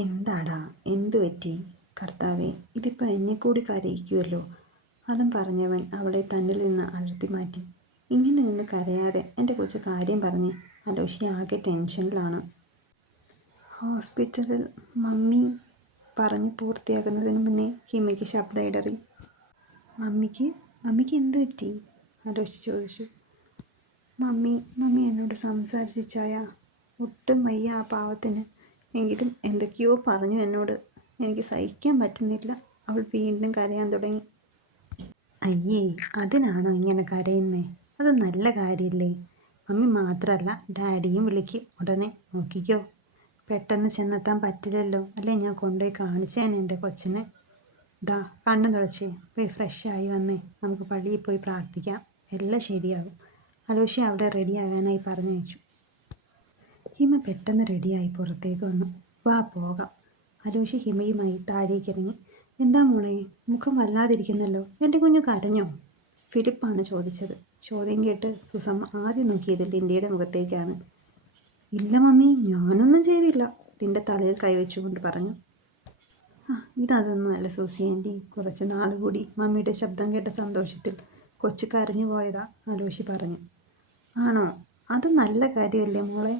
എന്താടാ, എന്തു പറ്റി? കർത്താവേ, ഇതിപ്പോൾ എന്നെ കൂടി കരയിക്കുമല്ലോ. അതും പറഞ്ഞവൻ അവളെ തന്നിൽ നിന്ന് അഴുത്തി മാറ്റി. ഇങ്ങനെ നിന്ന് കരയാതെ എൻ്റെ കൊച്ചു കാര്യം പറഞ്ഞ്. അലോഷി ആകെ ടെൻഷനിലാണ്. ഹോസ്പിറ്റലിൽ മമ്മി പറഞ്ഞ് പൂർത്തിയാക്കുന്നതിന് മുന്നേ ഹിമയ്ക്ക് ശബ്ദം ഇടറി. മമ്മിക്ക് എന്തു പറ്റി? അലോഷി ചോദിച്ചു. മമ്മി എന്നോട് സംസാരിച്ചായ ഒട്ടും വയ്യ ആ പാവത്തിന്. എങ്കിലും എന്തൊക്കെയോ പറഞ്ഞു എന്നോട്. എനിക്ക് സഹിക്കാൻ പറ്റുന്നില്ല. അവൾ വീണ്ടും കരയാൻ തുടങ്ങി. അയ്യേ, അതിനാണോ ഇങ്ങനെ കരയുന്നേ? അത് നല്ല കാര്യമല്ലേ. മമ്മി മാത്രമല്ല, ഡാഡിയും വിളിക്ക് ഉടനെ. നോക്കിക്കോ, പെട്ടെന്ന് ചെന്നെത്താൻ പറ്റില്ലല്ലോ. അല്ലേ ഞാൻ കൊണ്ടുപോയി കാണിച്ചേനെ എൻ്റെ കൊച്ചിനെ. ദാ കണ്ണു തുളച്ചേ, പോയി ഫ്രഷായി വന്നേ. നമുക്ക് പള്ളിയിൽ പോയി പ്രാർത്ഥിക്കാം, എല്ലാം ശരിയാകും. അലോഷി അവിടെ റെഡിയാകാനായി പറഞ്ഞു വെച്ചു. ഹിമ പെട്ടെന്ന് റെഡിയായി പുറത്തേക്ക് വന്നു. വാ പോകാം. അലോഷി ഹിമയുമായി താഴേക്ക് ഇറങ്ങി. എന്താ മോളെ, മുഖം വല്ലാതിരിക്കുന്നല്ലോ. എൻ്റെ കുഞ്ഞു കരഞ്ഞോ? ഫിലിപ്പാണ് ചോദിച്ചത്. ചോദ്യം കേട്ട് സുസമ്മ ആദ്യം നോക്കിയത് ലിൻഡയുടെ മുഖത്തേക്കാണ്. ഇല്ല മമ്മി, ഞാനൊന്നും ചെയ്തില്ല, ലിൻഡ തലയിൽ കൈവച്ചുകൊണ്ട് പറഞ്ഞു. ഇതൊന്നുമല്ല സൂസി ആൻറ്റി. കുറച്ച് നാൾ കൂടി മമ്മിയുടെ ശബ്ദം കേട്ട സന്തോഷത്തിൽ കൊച്ചു കരഞ്ഞു പോയതാ, അലോഷി പറഞ്ഞു. ആണോ? അത് നല്ല കാര്യമല്ലേ മോളെ.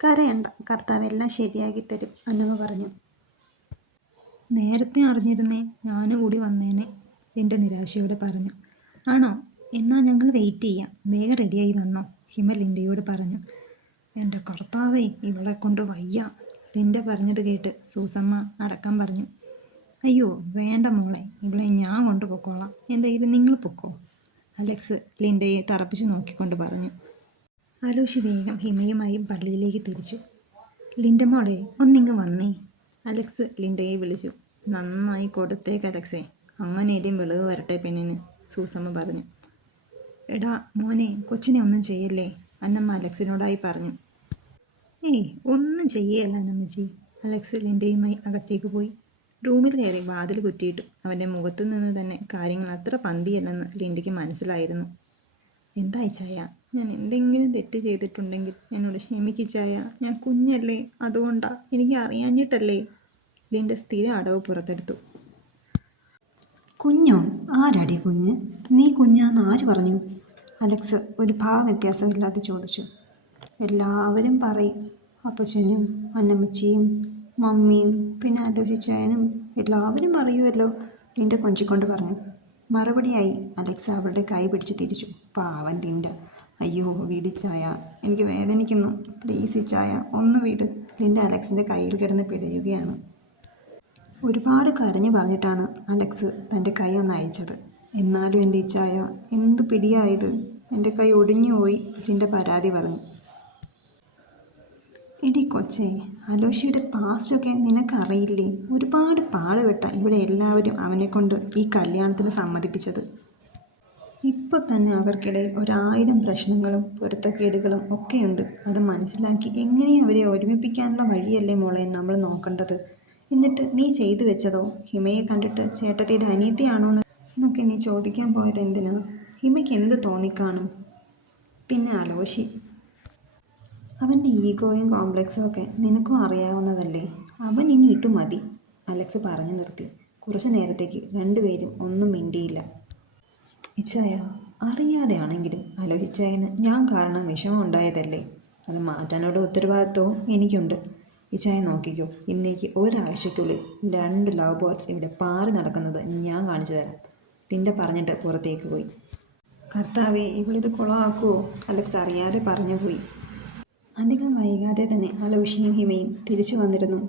കരയണ്ട, കർത്താവ് എല്ലാം ശരിയാക്കി തരും, അന്നമ്മ പറഞ്ഞു. നേരത്തെ അറിഞ്ഞിരുന്നേ ഞാനും കൂടി വന്നേനെ, എൻ്റെ നിരാശയോടെ പറഞ്ഞു. ആണോ? എന്നാൽ ഞങ്ങൾ വെയിറ്റ് ചെയ്യാം, വേഗം റെഡിയായി വന്നോ, ഹിമ ലിൻഡയോട് പറഞ്ഞു. എൻ്റെ കർത്താവേ, ഇവളെ കൊണ്ട് വയ്യ, ലിൻഡ പറഞ്ഞത് കേട്ട് സൂസമ്മ അടക്കം പറഞ്ഞു. അയ്യോ വേണ്ട മോളെ, ഇവളെ ഞാൻ കൊണ്ടുപോയിക്കോളാം. എന്തായാലും നിങ്ങൾ പൊക്കോ, അലക്സ് ലിൻഡയെ തറപ്പിച്ച് നോക്കിക്കൊണ്ട് പറഞ്ഞു. അലോഷി വേഗം ഹിമയുമായി പള്ളിയിലേക്ക് തിരിച്ചു. ലിൻഡ മോളെ, ഒന്നിങ്ങ് വന്നേ, അലക്സ് ലിൻഡയെ വിളിച്ചു. നന്നായി കൊടുത്തേക്ക് അലക്സേ, അങ്ങനെയും വെളിവ് വരട്ടെ പെണ്ണിന്, സൂസമ്മ പറഞ്ഞു. എടാ മോനെ, കൊച്ചിനെ ഒന്നും ചെയ്യല്ലേ, അന്നമ്മ അലക്സിനോടായി പറഞ്ഞു. ഏയ് ഒന്നും ചെയ്യല്ല അന്നമ്മച്ചി. അലക്സ് ലിൻഡയുമായി അകത്തേക്ക് പോയി. റൂമിൽ കയറി വാതിൽ കുറ്റിയിട്ടു. അവൻ്റെ മുഖത്തു നിന്ന് തന്നെ കാര്യങ്ങൾ അത്ര പന്തിയല്ലെന്ന് ലിൻഡയ്ക്ക് മനസ്സിലായിരുന്നു. എന്തായി ചായ, ഞാൻ എന്തെങ്കിലും തെറ്റ് ചെയ്തിട്ടുണ്ടെങ്കിൽ എന്നോട് ക്ഷമിക്കിച്ചായ. ഞാൻ കുഞ്ഞല്ലേ, അതുകൊണ്ടാ, എനിക്ക് അറിയാഞ്ഞിട്ടല്ലേ. ലിൻഡ സ്ഥിര അടവ് പുറത്തെടുത്തു. കുഞ്ഞോ? ആരാടി കുഞ്ഞ്? നീ കുഞ്ഞാന്ന് ആര് പറഞ്ഞു? അലക്സ് ഒരു ഭാവവ്യത്യാസമില്ലാതെ ചോദിച്ചു. എല്ലാവരും പറയും, അപ്പച്ചനും അന്നമ്മച്ചിയും മമ്മിയും പിന്നെ അലോഷിച്ചായനും എല്ലാവരും പറയുമല്ലോ, ലിൻഡ കൊഞ്ചിക്കൊണ്ട് പറഞ്ഞു. മറുപടിയായി അലക്സ് അവളുടെ കൈ പിടിച്ച് തിരിച്ചു. പാവൻ ലിൻഡ. അയ്യോ വിടിച്ചായ, എനിക്ക് വേദനിക്കുന്നു, പ്ലീസ് ഇച്ചായ ഒന്ന് വിട്. ലിൻഡ അലക്സിൻ്റെ കയ്യിൽ കിടന്ന് പിടയുകയാണ്. ഒരുപാട് കരഞ്ഞു പറഞ്ഞിട്ടാണ് അലക്സ് തൻ്റെ കൈ ഒന്ന് അയച്ചത്. എന്നാലും എൻ്റെ ഇച്ചായ, എന്ത് പിടിയായത്, എൻ്റെ കൈ ഒടിഞ്ഞുപോയി, ലിൻഡ പരാതി പറഞ്ഞു. എടി കൊച്ചേ, അലോഷിയുടെ പാസ്റ്റൊക്കെ നിനക്കറിയില്ലേ? ഒരുപാട് പാടുപെട്ട ഇവിടെ എല്ലാവരും അവനെ കൊണ്ട് ഈ കല്യാണത്തിന് സമ്മതിപ്പിച്ചത്. ഇപ്പോൾ തന്നെ അവർക്കിടയിൽ 1000 പ്രശ്നങ്ങളും പൊരുത്തക്കേടുകളും ഒക്കെയുണ്ട്. അത് മനസ്സിലാക്കി എങ്ങനെ അവരെ ഒരുമിപ്പിക്കാനുള്ള വഴിയല്ലേ മോളെ നമ്മൾ നോക്കേണ്ടത്. എന്നിട്ട് നീ ചെയ്തു വെച്ചതോ? ഹിമയെ കണ്ടിട്ട് ചേട്ടത്തിയുടെ അനിയത്തിയാണോ എന്നൊക്കെ നീ ചോദിക്കാൻ പോയത് എന്തിനാ? ഹിമയ്ക്ക് എന്ത് തോന്നിക്കാണും? പിന്നെ അലോഷി, അവൻ്റെ ഈഗോയും കോംപ്ലക്സും ഒക്കെ നിനക്കും അറിയാവുന്നതല്ലേ. അവൻ ഇനി ഇത് മതി, അലക്സ് പറഞ്ഞു നിർത്തി. കുറച്ചു നേരത്തേക്ക് രണ്ടുപേരും ഒന്നും മിണ്ടിയില്ല. ഇച്ചായ, അറിയാതെയാണെങ്കിലും അലോഹിച്ചായന് ഞാൻ കാരണം വിഷമം ഉണ്ടായതല്ലേ. അത് മാറ്റാനുള്ള ഉത്തരവാദിത്വവും എനിക്കുണ്ട്. ഇച്ചായ നോക്കിക്കോ, ഇന്നേക്ക് ഒരാഴ്ചയ്ക്കുള്ളിൽ 2 ലവ് ബേർഡ്സ് ഇവിടെ പാറി നടക്കുന്നത് ഞാൻ കാണിച്ചു തരാം, ലിൻഡ പറഞ്ഞിട്ട് പുറത്തേക്ക് പോയി. കർത്താവേ, ഇവളിത് കുളമാക്കുമോ? അലക്സ് അറിയാതെ പറഞ്ഞു പോയി. അധികം വൈകാതെ തന്നെ അലോഷിയും ഹിമയും തിരിച്ചു വന്നിരുന്നു.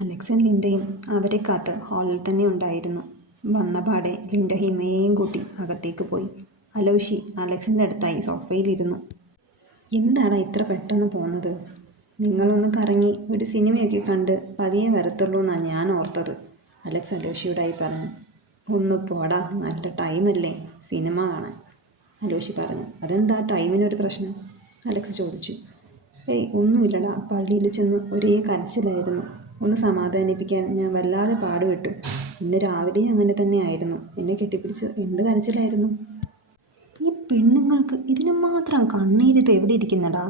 അലക്സും ലിൻഡയും അവരെ കാത്ത് ഹാളിൽ തന്നെ ഉണ്ടായിരുന്നു. വന്നപാടെ ലിൻഡ ഹിമയെയും കൂട്ടി അകത്തേക്ക് പോയി. അലോഷി അലക്സിൻ്റെ അടുത്തായി സോഫയിലിരുന്നു. എന്താണ് ഇത്ര പെട്ടെന്ന് പോകുന്നത്? നിങ്ങളൊന്ന് കറങ്ങി ഒരു സിനിമയൊക്കെ കണ്ട് പതിയെ വരത്തുള്ളൂ എന്നാണ് ഞാൻ ഓർത്തത്, അലക്സ് അലോഷിയോടായി പറഞ്ഞു. ഒന്ന് പോടാ, നല്ല ടൈമല്ലേ സിനിമ കാണാൻ, അലോഷി പറഞ്ഞു. അതെന്താ ടൈമിനൊരു പ്രശ്നം? അലക്സ് ചോദിച്ചു. ഏയ് ഒന്നുമില്ലടാ, പള്ളിയിൽ ചെന്ന് ഒരേ കരച്ചിലായിരുന്നു. ഒന്ന് സമാധാനിപ്പിക്കാൻ ഞാൻ വല്ലാതെ പാടുപെട്ടു. ഇന്ന് രാവിലെയും അങ്ങനെ തന്നെ ആയിരുന്നു. എന്നെ കെട്ടിപ്പിടിച്ച് എന്ത് കരച്ചിലായിരുന്നു. ഈ പെണ്ണുങ്ങൾക്ക് ഇതിന് മാത്രം കണ്ണീരിത് എവിടെ ഇരിക്കുന്നടാ?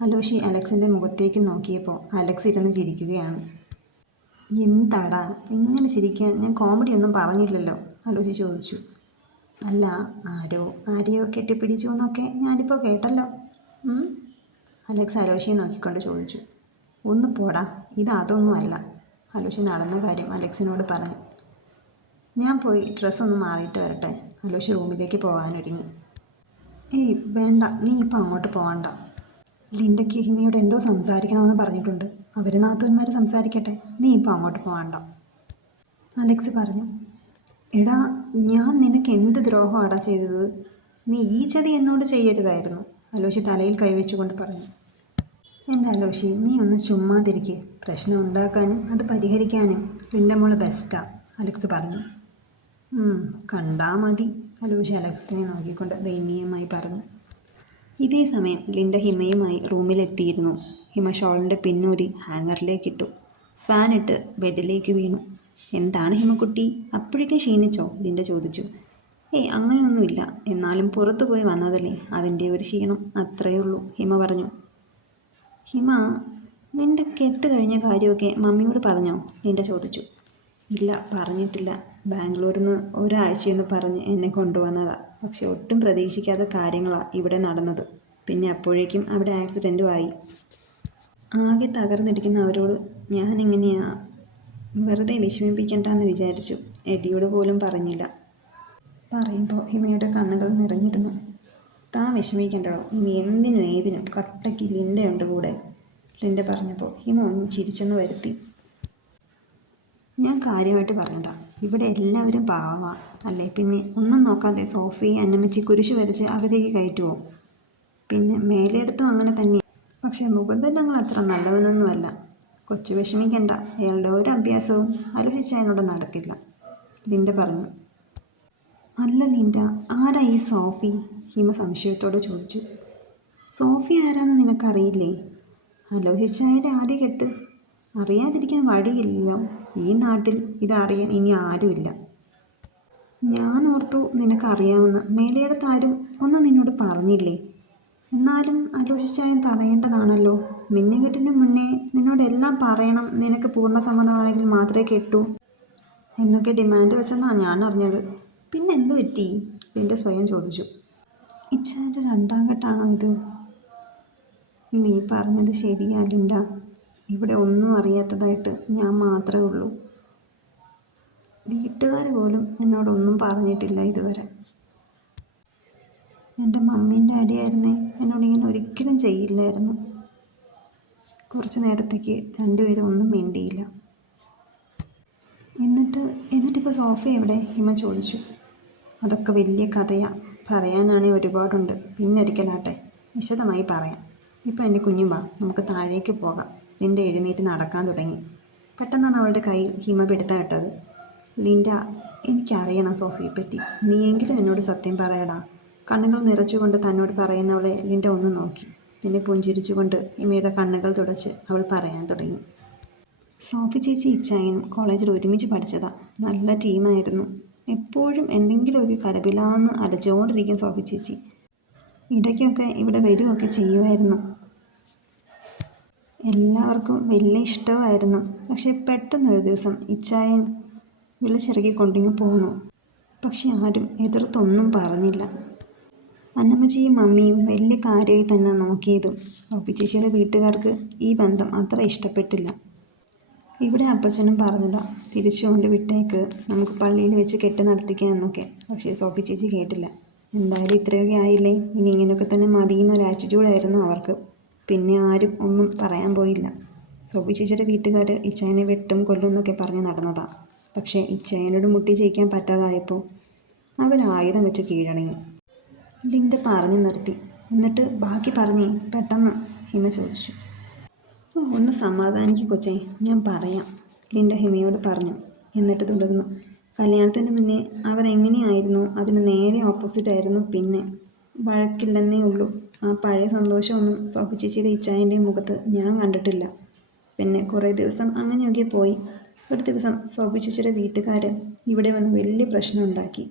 അലോഷി അലക്സിൻ്റെ മുഖത്തേക്ക് നോക്കിയപ്പോൾ അലക്സ് ഇരുന്ന് ചിരിക്കുകയാണ്. എന്താടാ ഇങ്ങനെ ചിരിക്കാൻ? ഞാൻ കോമഡി ഒന്നും പറഞ്ഞില്ലല്ലോ, അലോഷി ചോദിച്ചു. അല്ല, ആരെയോ കെട്ടിപ്പിടിച്ചു എന്നൊക്കെ ഞാനിപ്പോൾ കേട്ടല്ലോ. ഉം? അലക്സ് അലോഷിയെ നോക്കിക്കൊണ്ട് ചോദിച്ചു. ഒന്ന് പോടാ, ഇത് അതൊന്നുമല്ല. അലോഷി നടന്ന കാര്യം അലക്സിനോട് പറഞ്ഞു. ഞാൻ പോയി ഡ്രസ്സൊന്ന് മാറിയിട്ട് വരട്ടെ. അലോഷി റൂമിലേക്ക് പോകാനൊരുങ്ങി. ഏയ് വേണ്ട, നീ ഇപ്പം അങ്ങോട്ട് പോകണ്ട. ലിൻഡയ്ക്ക് ഹിമയോട് എന്തോ സംസാരിക്കണമെന്ന് പറഞ്ഞിട്ടുണ്ട്. അവർ നാത്തൂന്മാർ സംസാരിക്കട്ടെ, നീ ഇപ്പം അങ്ങോട്ട് പോകണ്ട, അലക്സ് പറഞ്ഞു. എടാ, ഞാൻ നിനക്ക് എന്ത് ദ്രോഹമാടാ ചെയ്തത്? നീ ഈ ചതി എന്നോട് ചെയ്യരുതായിരുന്നു, അലോഷി തലയിൽ കൈവച്ചുകൊണ്ട് പറഞ്ഞു. എൻ്റെ അലോഷി, നീ ഒന്ന് ചുമ്മാതിരിക്കുക. പ്രശ്നം ഉണ്ടാക്കാനും അത് പരിഹരിക്കാനും ലിൻഡ മോള് ബെസ്റ്റാ, അലക്സ് പറഞ്ഞു. കണ്ടാ മതി, അലോഷി അലക്സിനെ നോക്കിക്കൊണ്ട് ദയനീയമായി പറഞ്ഞു. ഇതേ സമയം ലിൻഡ ഹിമയുമായി റൂമിലെത്തിയിരുന്നു. ഹിമ ഷോളിൻ്റെ പിന്നൂരി ഹാങ്ങറിലേക്കിട്ടു. ഫാനിട്ട് ബെഡിലേക്ക് വീണു. എന്താണ് ഹിമക്കുട്ടി, അപ്പോഴേക്കും ക്ഷീണിച്ചോ? ലിൻഡ ചോദിച്ചു. ഏയ് അങ്ങനെയൊന്നുമില്ല, എന്നാലും പുറത്തു പോയി വന്നതല്ലേ, അതിൻ്റെ ഒരു ക്ഷീണം, അത്രയേ ഉള്ളൂ, ഹിമ പറഞ്ഞു. ഹിമ, നിൻ്റെ കെട്ട് കഴിഞ്ഞ കാര്യമൊക്കെ മമ്മിയോട് പറഞ്ഞോ? ലിൻഡ ചോദിച്ചു. ഇല്ല, പറഞ്ഞിട്ടില്ല. ബാംഗ്ലൂരിൽ നിന്ന് ഒരാഴ്ചയെന്ന് പറഞ്ഞ് എന്നെ കൊണ്ടുവന്നതാ. പക്ഷെ ഒട്ടും പ്രതീക്ഷിക്കാത്ത കാര്യങ്ങളാണ് ഇവിടെ നടന്നത്. പിന്നെ അപ്പോഴേക്കും അവിടെ ആക്സിഡൻറ്റും ആയി. ആകെ തകർന്നിരിക്കുന്ന അവരോട് ഞാനെങ്ങനെയാ വെറുതെ വിഷമിപ്പിക്കണ്ടെന്ന് വിചാരിച്ചു. എഡിയോട് പോലും പറഞ്ഞില്ല. പറയുമ്പോൾ ഹിമയുടെ കണ്ണുകൾ നിറഞ്ഞിരുന്നു. താൻ വിഷമിക്കണ്ടോ, ഇനി എന്തിനും ഏതിനും കട്ടയ്ക്ക് ലിൻഡയുണ്ട് കൂടെ, ലിൻഡ പറഞ്ഞപ്പോൾ ഹിമ ഒന്ന് ചിരിച്ചൊന്ന് വരുത്തി. ഞാൻ കാര്യമായിട്ട് പറഞ്ഞതാ, ഇവിടെ എല്ലാവരും പാവമാ അല്ലേ. പിന്നെ ഒന്നും നോക്കാതെ സോഫിയെ അന്നമ്മച്ചി കുരിശ് വരച്ച് അകത്തേക്ക് കയറ്റുമോ? പിന്നെ മേലെടുത്തും അങ്ങനെ തന്നെ. പക്ഷേ മുകുന്ദൻ ഞങ്ങൾ അത്ര നല്ലവനൊന്നുമല്ല. കൊച്ചു വിഷമിക്കണ്ട, അയാളുടെ ഒരു അഭ്യാസവും ആലോചിച്ചതിനോട് നടക്കില്ല, ലിൻഡ പറഞ്ഞു. അല്ല ലിൻഡ, ആരാ ഈ സോഫി? ഹിമ സംശയത്തോടെ ചോദിച്ചു. സോഫി ആരാന്ന് നിനക്കറിയില്ലേ? ആലോചിച്ചതിൻ്റെ ആദ്യ കെട്ട്. അറിയാതിരിക്കാൻ വഴിയില്ലല്ലോ, ഈ നാട്ടിൽ ഇതറിയാൻ ഇനി ആരുമില്ല. ഞാൻ ഓർത്തു നിനക്കറിയാമെന്ന്. മേലെടുത്ത് ആരും ഒന്നും നിന്നോട് പറഞ്ഞില്ലേ? എന്നാലും ആലോചിച്ചായൻ പറയേണ്ടതാണല്ലോ. മിന്നുകെട്ടിന് മുന്നേ നിന്നോടെല്ലാം പറയണം, നിനക്ക് പൂർണ്ണ സമ്മതമാണെങ്കിൽ മാത്രമേ കെട്ടൂ എന്നൊക്കെ ഡിമാൻഡ് വെച്ചെന്നാണ് ഞാൻ അറിഞ്ഞത്. പിന്നെ എന്ത് പറ്റി? ലിൻഡ സ്വയം ചോദിച്ചു. ഇച്ചാൻ്റെ രണ്ടാം കെട്ടാണോ ഇത്? നീ പറഞ്ഞത് ശരിയാ ലിൻഡ, ഇവിടെ ഒന്നും അറിയാത്തതായിട്ട് ഞാൻ മാത്രമേ ഉള്ളൂ. വീട്ടുകാർ പോലും എന്നോടൊന്നും പറഞ്ഞിട്ടില്ല ഇതുവരെ. എൻ്റെ മമ്മീൻ്റെ ഡാഡിയായിരുന്നേ എന്നോടിങ്ങനെ ഒരിക്കലും ചെയ്യില്ലായിരുന്നു. കുറച്ച് നേരത്തേക്ക് രണ്ടുപേരും ഒന്നും മിണ്ടിയില്ല. എന്നിട്ടിപ്പോൾ സോഫ എവിടെ? ഹിമ ചോദിച്ചു. അതൊക്കെ വലിയ കഥയാണ്, പറയാനാണെങ്കിൽ ഒരുപാടുണ്ട്, പിന്നെ ഒരിക്കലാട്ടെ വിശദമായി പറയാം. ഇപ്പം എൻ്റെ കുഞ്ഞും വാ, നമുക്ക് താഴേക്ക് പോകാം. ലിൻഡ എഴുന്നേറ്റ് നടക്കാൻ തുടങ്ങി. പെട്ടെന്നാണ് അവളുടെ കയ്യിൽ ഹിമ പിടുത്തം ഇട്ടത്. ലിൻഡ, എനിക്കറിയണം സോഫിയെപ്പറ്റി, നീയെങ്കിലും എന്നോട് സത്യം പറയടാ. കണ്ണുകൾ നിറച്ചുകൊണ്ട് തന്നോട് പറയുന്നവളെ ലിൻഡ ഒന്ന് നോക്കി. പിന്നെ പുഞ്ചിരിച്ചുകൊണ്ട് ഹിമയുടെ കണ്ണുകൾ തുടച്ച് അവൾ പറയാൻ തുടങ്ങി. സോഫി ചേച്ചി ഇച്ചായനും കോളേജിൽ ഒരുമിച്ച് പഠിച്ചതാ. നല്ല ടീമായിരുന്നു. എപ്പോഴും എന്തെങ്കിലും ഒരു കലപിലാന്ന് അലച്ചുകൊണ്ടിരിക്കും സോഫി ചേച്ചി. ഇടയ്ക്കൊക്കെ ഇവിടെ വരികയൊക്കെ ചെയ്യുമായിരുന്നു. എല്ലാവർക്കും വലിയ ഇഷ്ടമായിരുന്നു. പക്ഷെ പെട്ടെന്നൊരു ദിവസം ഇച്ചായൻ വിളിച്ചിറക്കി കൊണ്ടിങ്ങ് പോന്നു. പക്ഷെ ആരും എതിർത്തൊന്നും പറഞ്ഞില്ല. അന്നമ്മച്ചിയും മമ്മിയും വലിയ കാര്യമായി തന്നെ നോക്കിയതും. സോഫി ചേച്ചിയുടെ വീട്ടുകാർക്ക് ഈ ബന്ധം അത്ര ഇഷ്ടപ്പെട്ടില്ല. ഇവിടെ അപ്പച്ചനും പറഞ്ഞതാ, തിരിച്ചുകൊണ്ട് വിട്ടേക്ക്, നമുക്ക് പള്ളിയിൽ വെച്ച് കെട്ട് നടത്തിക്കുക എന്നൊക്കെ. പക്ഷേ സോഫി ചേച്ചി കേട്ടില്ല. എന്തായാലും ഇത്രയൊക്കെ ആയില്ലേ, ഇനി ഇങ്ങനെയൊക്കെ തന്നെ മതിയെന്നൊരു ആറ്റിറ്റ്യൂഡായിരുന്നു അവർക്ക്. പിന്നെ ആരും ഒന്നും പറയാൻ പോയില്ല. സോഫി ചേച്ചിയുടെ വീട്ടുകാർ ഇച്ചായനെ വെട്ടും കൊല്ലും എന്നൊക്കെ പറഞ്ഞ് നടന്നതാ. പക്ഷേ ഇച്ചായനോട് മുട്ടി ജയിക്കാൻ പറ്റാതായപ്പോൾ അവർ ആയുധം വെച്ച് കീഴടങ്ങി. ലിൻഡ പറഞ്ഞു നിർത്തി. എന്നിട്ട് ബാക്കി പറഞ്ഞേ പെട്ടെന്ന്, ഹിമ ചോദിച്ചു. ഒന്ന് സമാധാനിക്ക് കൊച്ചേ, ഞാൻ പറയാം, ലിൻഡ ഹിമയോട് പറഞ്ഞു. എന്നിട്ട് തുടർന്നു. കല്യാണത്തിന് മുന്നേ അവരെങ്ങനെയായിരുന്നു അതിന് നേരെ ഓപ്പോസിറ്റായിരുന്നു. പിന്നെ വഴക്കില്ലെന്നേ ഉള്ളൂ. ആ പഴയ സന്തോഷമൊന്നും സോഫി ചേച്ചിയുടെ ഇച്ചായൻ്റെ മുഖത്ത് ഞാൻ കണ്ടിട്ടില്ല. പിന്നെ കുറേ ദിവസം അങ്ങനെയൊക്കെ പോയി. ഒരു ദിവസം സോഫി ചേച്ചിയുടെ വീട്ടുകാർ ഇവിടെ വന്ന് വലിയ പ്രശ്നം ഉണ്ടാക്കി.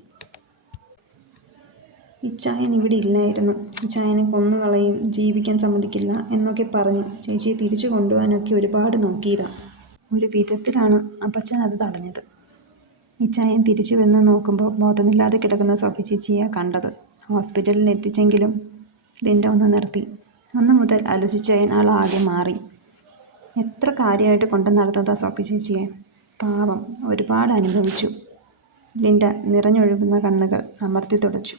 ഇച്ചായൻ ഇവിടെ ഇല്ലായിരുന്നു. ഇച്ചായനെ കൊന്നുകളയും, ജീവിക്കാൻ സമ്മതിക്കില്ല എന്നൊക്കെ പറഞ്ഞ് ചേച്ചിയെ തിരിച്ചു കൊണ്ടുപോകാനൊക്കെ ഒരുപാട് നോക്കിയതാണ്. ഒരു വിധത്തിലാണ് അപ്പച്ചൻ അത് തടഞ്ഞത്. ഇച്ചായൻ തിരിച്ചു വന്ന് നോക്കുമ്പോൾ ബോധമില്ലാതെ കിടക്കുന്ന സോഫി ചേച്ചിയെ കണ്ടത്. ഹോസ്പിറ്റലിൽ എത്തിച്ചെങ്കിലും ലിൻഡ ഒന്ന് നിർത്തി. അന്ന് മുതൽ ആലോചിച്ചായൻ ആളാകെ മാറി. എത്ര കാര്യമായിട്ട് കൊണ്ടു നടന്നതാ സോഫി ചേച്ചിയെ. പാവം, ഒരുപാട് അനുഭവിച്ചു. ലിൻഡ നിറഞ്ഞൊഴുകുന്ന കണ്ണുകൾ അമർത്തി തുടച്ചു.